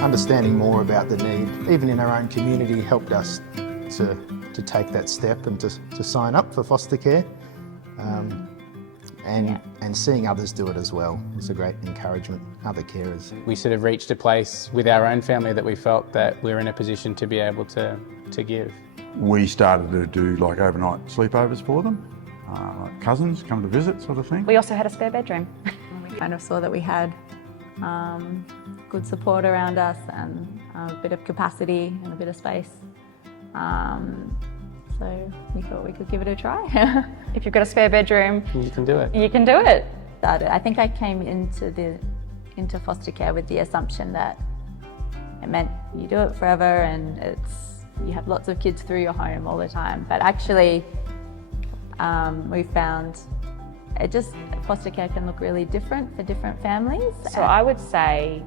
understanding more about the need, even in our own community, helped us to take that step and to sign up for foster care. And seeing others do it as well was a great encouragement, other carers. We sort of reached a place with our own family that we felt that we were in a position to be able to give. We started to do like overnight sleepovers for them, like cousins come to visit sort of thing. We also had a spare bedroom. We kind of saw that we had good support around us and a bit of capacity and a bit of space. So we thought we could give it a try. If you've got a spare bedroom, You can do it. you can do it. I think I came into foster care with the assumption that it meant you do it forever and you have lots of kids through your home all the time. But actually, we found foster care can look really different for different families. So I would say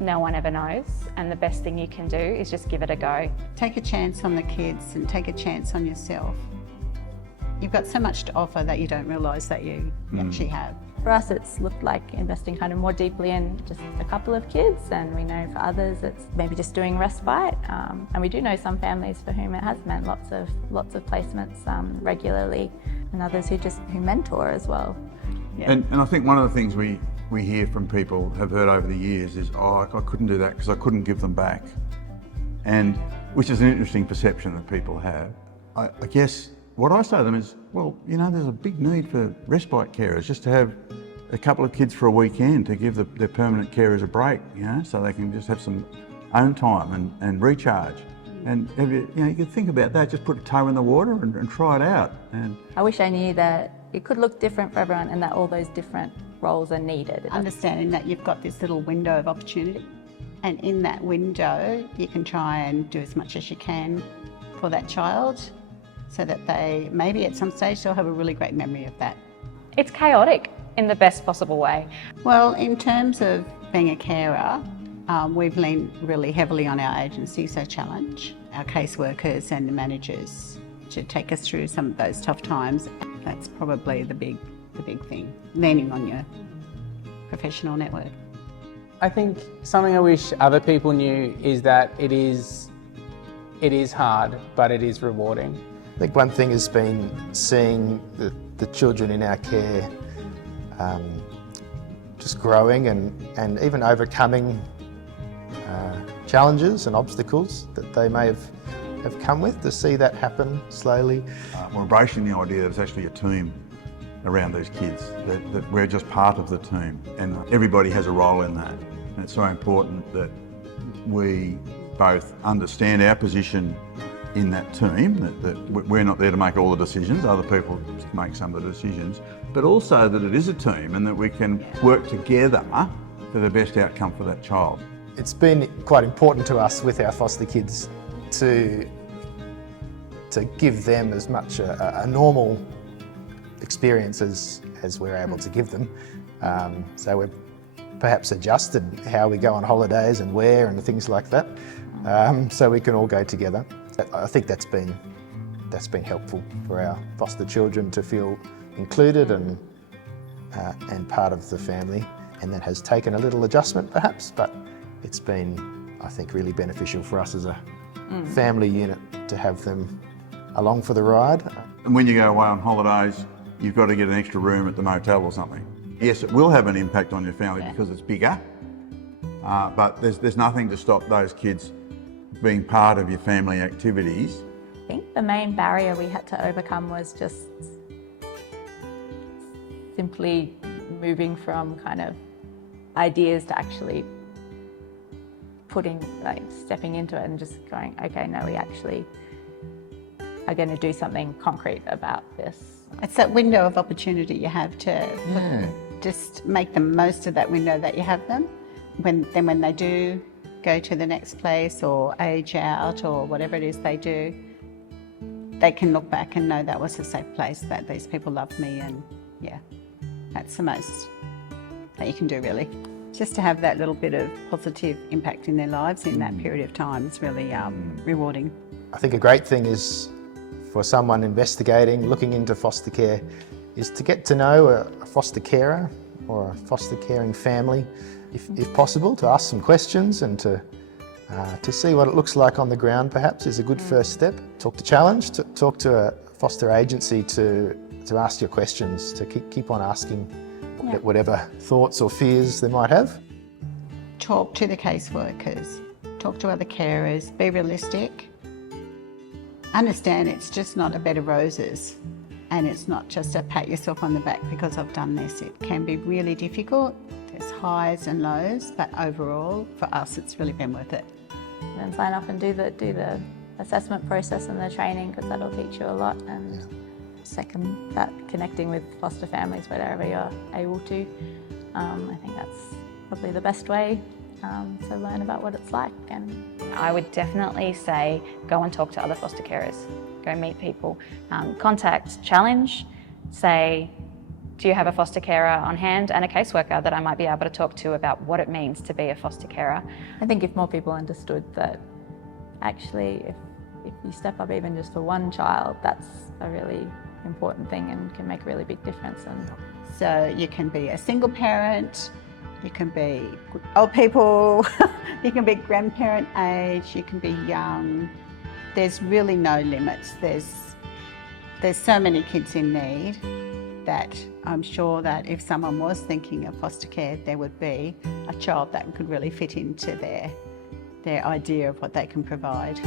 no one ever knows, and the best thing you can do is just give it a go. Take a chance on the kids and take a chance on yourself. You've got so much to offer that you don't realise that you actually have. For us, it's looked like investing kind of more deeply in just a couple of kids, and we know for others it's maybe just doing respite. And we do know some families for whom it has meant lots of placements regularly, and others who mentor as well. Yeah. And I think one of the things we hear from people, have heard over the years is, oh, I couldn't do that because I couldn't give them back. And which is an interesting perception that people have. I guess what I say to them is, well, you know, there's a big need for respite carers, just to have a couple of kids for a weekend to give their permanent carers a break, you know, so they can just have some own time and recharge. And you could think about that, just put a toe in the water and try it out. And I wish I knew that it could look different for everyone and that all those different roles are needed. Understanding that you've got this little window of opportunity, and in that window you can try and do as much as you can for that child, so that they, maybe at some stage they'll have a really great memory of that. It's chaotic in the best possible way. Well, in terms of being a carer, we've leaned really heavily on our agency, So Challenge, our caseworkers and the managers to take us through some of those tough times. That's probably the big thing, leaning on your professional network. I think something I wish other people knew is that it is hard, but it is rewarding. I think one thing has been seeing the children in our care just growing and even overcoming challenges and obstacles that they may have come with, to see that happen slowly. we're embracing the idea that it's actually a team around these kids, that we're just part of the team and everybody has a role in that. And it's so important that we both understand our position in that team, that we're not there to make all the decisions, other people make some of the decisions, but also that it is a team and that we can work together for the best outcome for that child. It's been quite important to us with our foster kids to give them as much a normal experience as we're able to give them. So we've perhaps adjusted how we go on holidays and where and things like that, so we can all go together. I think that's been helpful for our foster children to feel included and part of the family, and that has taken a little adjustment perhaps, but it's been, I think, really beneficial for us as a family unit to have them along for the ride. And when you go away on holidays, you've got to get an extra room at the motel or something. Yes, it will have an impact on your family because it's bigger, but there's nothing to stop those kids being part of your family activities. I think the main barrier we had to overcome was just simply moving from kind of ideas to actually stepping into it and just going, okay, no, we actually are going to do something concrete about this. It's that window of opportunity you have to just make the most of that window that you have them. When they do go to the next place or age out or whatever it is they do, they can look back and know that was a safe place, that these people loved me, and yeah, that's the most that you can do really. Just to have that little bit of positive impact in their lives in that period of time is really rewarding. I think a great thing is for someone investigating, looking into foster care, is to get to know a foster carer or a foster caring family if possible, to ask some questions and to see what it looks like on the ground perhaps is a good first step. Talk to Challenge, talk to a foster agency to ask your questions, to keep on asking whatever thoughts or fears they might have. Talk to the caseworkers, talk to other carers, be realistic. Understand it's just not a bed of roses, and it's not just a pat yourself on the back because I've done this. It can be really difficult. There's highs and lows, but overall for us it's really been worth it. Then sign up and do the assessment process and the training, because that'll teach you a lot. And second, that connecting with foster families wherever you're able to. I think that's probably the best way to learn about what it's like. And I would definitely say go and talk to other foster carers, go meet people, contact Challenge, say, do you have a foster carer on hand and a caseworker that I might be able to talk to about what it means to be a foster carer? I think if more people understood that actually if you step up even just for one child, that's a really important thing and can make a really big difference. And So you can be a single parent, you can be old people, you can be grandparent age, you can be young. There's really no limits. There's so many kids in need that I'm sure that if someone was thinking of foster care, there would be a child that could really fit into their idea of what they can provide.